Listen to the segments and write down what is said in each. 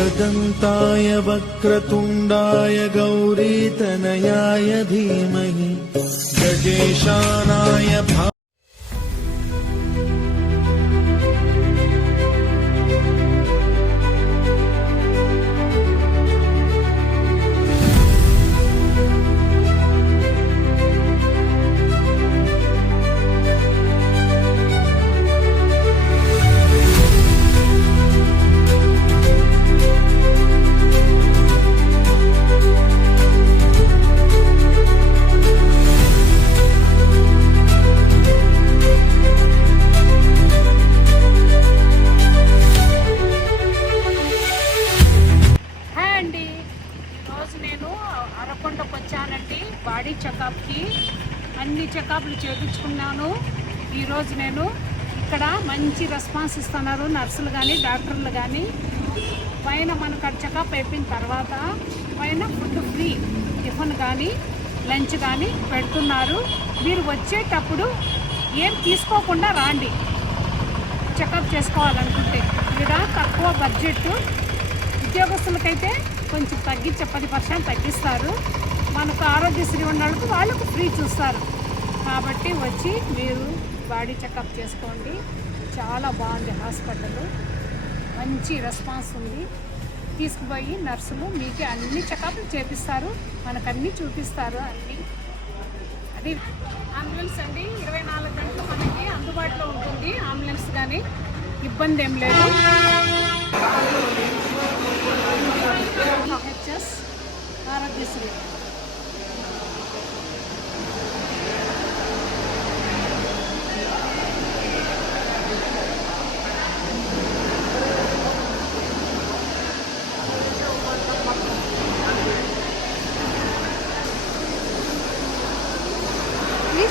एकदन्ताय वक्रतुण्डाय गौरीतनयाय धीमहि गजेशानाय బాడీ చెకప్కి అన్ని చెకప్లు చేయించుకున్నాను. ఈరోజు నేను ఇక్కడ మంచి రెస్పాన్స్ ఇస్తున్నారు నర్సులు కానీ డాక్టర్లు కానీ. పైన మనకు చెకప్ అయిపోయిన తర్వాత పైన ఫుడ్ ఫ్రీ, టిఫిన్ కానీ లంచ్ కానీ పెడుతున్నారు. మీరు వచ్చేటప్పుడు ఏం తీసుకోకుండా రాండి చెకప్ చేసుకోవాలనుకుంటే. ఇక్కడ తక్కువ బడ్జెట్, ఉద్యోగస్తులకైతే కొంచెం తగ్గించే 10% తగ్గిస్తారు. మనకు ఆరోగ్యశ్రీ ఉన్నవాళ్ళకు వాళ్ళకు ఫ్రీ చూస్తారు. కాబట్టి వచ్చి మీరు బాడీ చెకప్ చేసుకోండి. చాలా బాగుంది హాస్పిటల్, మంచి రెస్పాన్స్ ఉంది. తీసుకుపోయి నర్సులు మీకు అన్ని చెకప్లు చేపిస్తారు, మనకు అన్నీ చూపిస్తారు. అన్నీ అది అంబులెన్స్ అండి 24 గంటలు మనకి అందుబాటులో ఉంటుంది. అంబులెన్స్ కానీ ఇబ్బంది ఏం లేదు. హెచ్ఎస్ ఆరోగ్యశ్రీ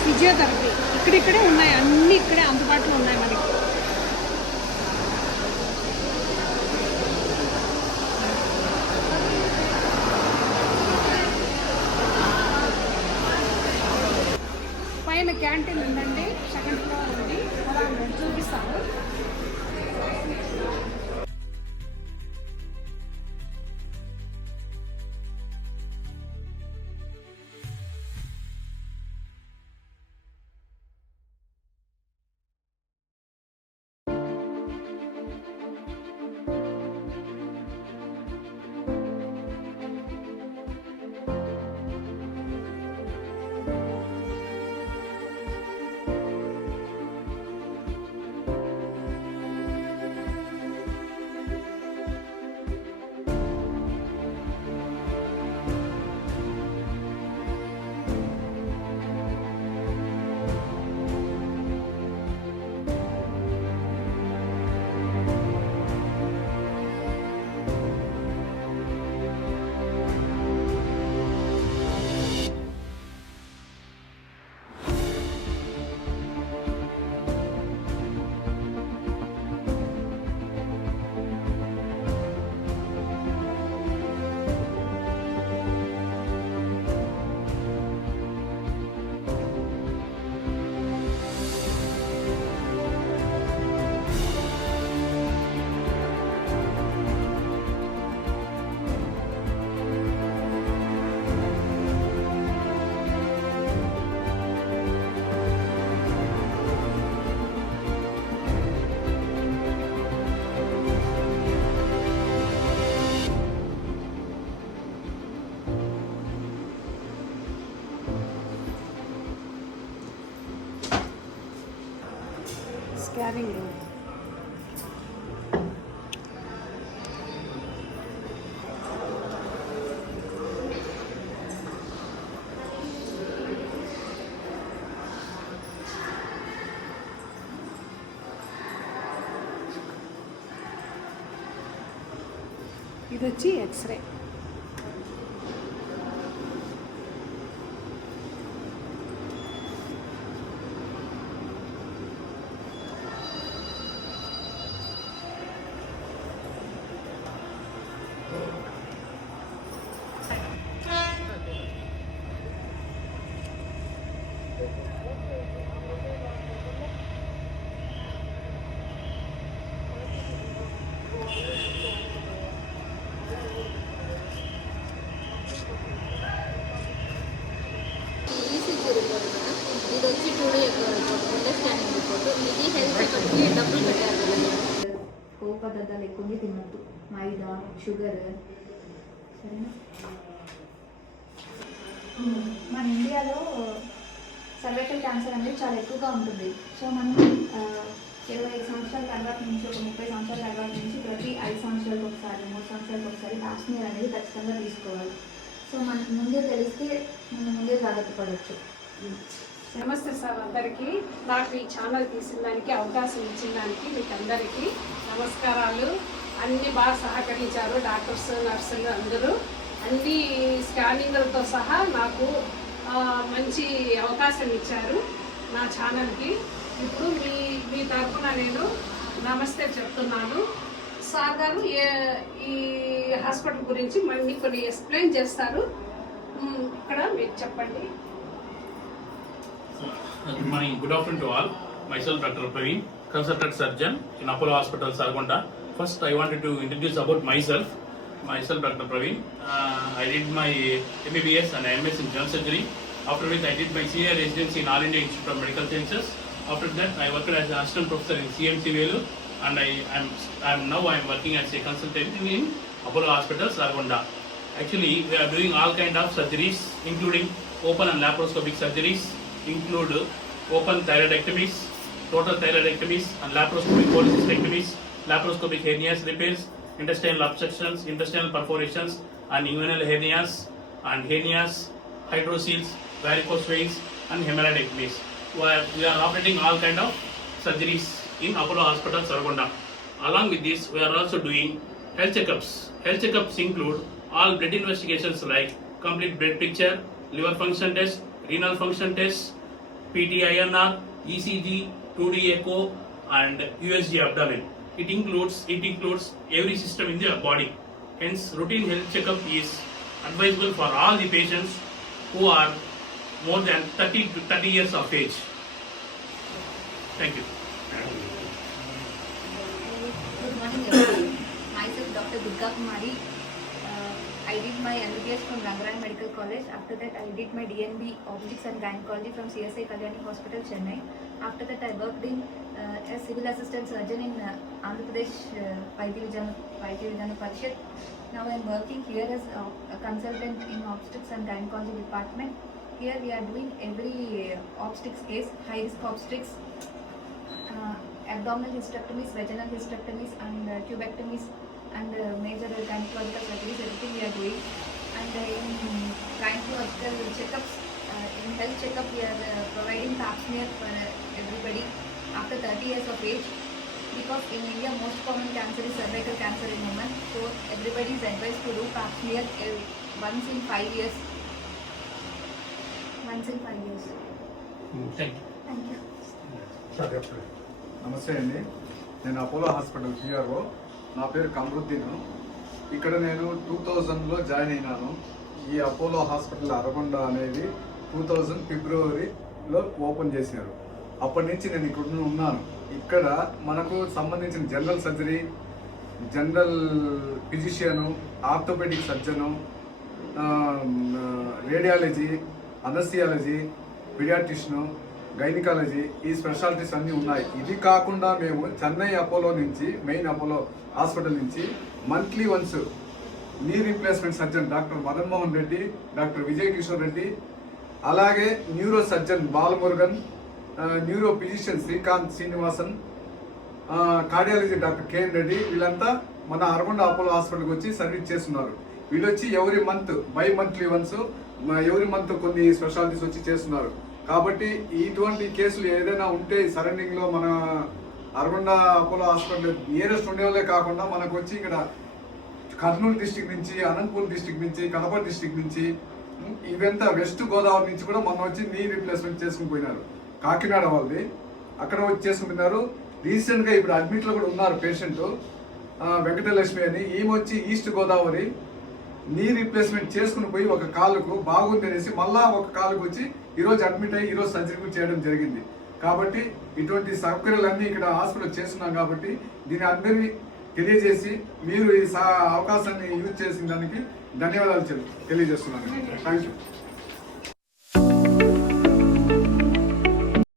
ఫిజియోథెరపీ ఇక్కడిక్కడే ఉన్నాయి, అన్నీ ఇక్కడే అందుబాటులో ఉన్నాయి మనకి. పైన క్యాంటీన్ ఉందండి, 2nd ఫ్లోర్ ఉంది, చూపిస్తాను. Scanning room. ఇది వచ్చి ఎక్స్రే. ఎక్కువ తినద్దు, మైదా, షుగర్, సరేనా? మన ఇండియాలో సర్వైకల్ క్యాన్సర్ అనేది చాలా ఎక్కువగా ఉంటుంది. సో మనం 25 సంవత్సరాల తర్వాత నుంచి, ఒక 30 సంవత్సరాల తర్వాత నుంచి ప్రతి 5 సంవత్సరాలకు ఒకసారి, 3 సంవత్సరాలకు ఒకసారి ప్యాప్స్మియర్ అనేది ఖచ్చితంగా తీసుకోవాలి. సో మనకు ముందే తెలిస్తే మనం ముందే జాగ్రత్త పడవచ్చు. నమస్తే సార్ అందరికీ. నాకు ఈ ఛానల్ తీసిన దానికి, అవకాశం ఇచ్చిన దానికి మీకు అందరికీ నమస్కారాలు. అన్ని బాగా సహకరించారు డాక్టర్స్, నర్సులు అందరూ. అన్ని స్కానింగ్లతో సహా నాకు మంచి అవకాశం ఇచ్చారు నా ఛానల్కి. ఇప్పుడు మీ తరఫున నేను నమస్తే చెప్తున్నాను. సార్ గారు ఈ హాస్పిటల్ గురించి మళ్ళీ కొన్ని ఎక్స్ప్లెయిన్ చేస్తారు. ఇక్కడ మీరు చెప్పండి. Good morning, good afternoon to all. Myself Dr. Praveen, consultant surgeon in Apollo Hospital, Sargonda. First, I wanted to introduce about myself. Myself Dr. Praveen. I did my MBBS and MS in general surgery. After which I did my CA residency in All India Institute of Medical Sciences. After that, I worked as an assistant professor in CMC Velu, and I am now working as a consultant in Apollo Hospital, Sargonda. Actually, we are doing all kind of surgeries, including open and laparoscopic surgeries, include open thyroidectomies, total thyroidectomies, and laparoscopic cholecystectomies, laparoscopic hernias repairs, intestinal obstructions, intestinal perforations, and inguinal hernias, hydrocele, varicose veins, and hemorrhoidectomies. We are operating all kind of surgeries in Apollo Hospital, Sargonda. Along with this, we are also doing health checkups. Health checkups include all blood investigations like complete blood picture, liver function test, renal function test, PT-INR, ECG, 2D echo, and USG abdomen. It includes every system in the body. Hence, routine health checkup is advisable for all the patients who are more than 30 years of age. Thank you. Good morning everyone. Myself Dr. Durga Kumari. I did my MBBS from Rangarayan Medical College. After that, I did my DNB Obstetrics and Gynecology from CSI Kalyani Hospital, Chennai. After that, I worked in as civil assistant surgeon in Andhra Pradesh Vaidya Parishad. Now I am working here as a consultant in Obstetrics and Gynecology department. Here we are doing every obstetrics case, high risk obstetrics, abdominal hysterectomies, vaginal hysterectomies, and tubectomies, and major gynecological surgeries, everything we are doing. And in gynecological checkups, in health checkup, we are providing pap smear for everybody after 30 years of age, because in India most common cancer is cervical cancer in women. So everybody is advised to do pap smear once in 5 years. Thank you. Thank you. నమస్తే అండి, నేను Apollo hospital PRO. నా పేరు కమరుద్దీన్. ఇక్కడ నేను 2000లో join అయినాను. ఈ Apollo hospital Aragonda అనేది 2000 ఫిబ్రవరిలో ఓపెన్ చేశారు. అప్పటి నుంచి నేను ఇక్కడ ఉన్నాను. ఇక్కడ మనకు సంబంధించిన general surgery, general physician, orthopaedic surgeon, radiology, anaesthesiology, paediatrician, gynaecology, ఈ స్పెషాలిటీస్ అన్నీ ఉన్నాయి. ఇది కాకుండా మేము చెన్నై అపోలో నుంచి, మెయిన్ అపోలో హాస్పిటల్ నుంచి monthly once knee replacement surgeon doctor Madan Mohan Reddy, doctor Vijay Kishore Reddy, అలాగే neuro surgeon Balamurugan, neuro physician Srikanth Srinivasan, cardiology doctor KN Reddy, వీళ్ళంతా మన అరగొండ అపోలో హాస్పిటల్కి వచ్చి సర్వీస్ చేస్తున్నారు. వీళ్ళు వచ్చి every month monthly once every month కొన్ని స్పెషాలిటీస్ వచ్చి చేస్తున్నారు. కాబట్టి ఇటువంటి కేసులు ఏదైనా ఉంటే సరౌండింగ్లో మన అరగొండ అపోలో హాస్పిటల్ నియరెస్ట్ ఉండేవాళ్ళే కాకుండా మనకు వచ్చి ఇక్కడ కర్నూలు డిస్టిక్ నుంచి, అనంతపూర్ డిస్టిక్ నుంచి, కడప డిస్టిక్ నుంచి, ఇవంతా వెస్ట్ గోదావరి నుంచి కూడా మొన్న వచ్చి నీ రీప్లేస్మెంట్ చేసుకుని పోయినారు. కాకినాడ వాళ్ళది అక్కడ వచ్చి చేసుకుంటున్నారు. రీసెంట్గా ఇప్పుడు అడ్మిట్లో కూడా ఉన్నారు పేషెంట్ వెంకటలక్ష్మి అని. ఈమె వచ్చి ఈస్ట్ గోదావరి నీ రీప్లేస్మెంట్ చేసుకుని పోయి ఒక కాలుకు బాగుంది అనేసి మళ్ళా ఒక కాలుకు వచ్చి ఈరోజు అడ్మిట్ అయ్యి ఈరోజు సర్జరీ కూడా చేయడం జరిగింది. కాబట్టి ఇటువంటి సౌకర్యాలన్నీ ఇక్కడ హాస్పిటల్ చేస్తున్నాం. కాబట్టి దీని అందరినీ తెలియజేసి మీరు ఈ అవకాశాన్ని యూజ్ చేసిన దానికి ధన్యవాదాలు తెలియజేస్తున్నాను. Thank you.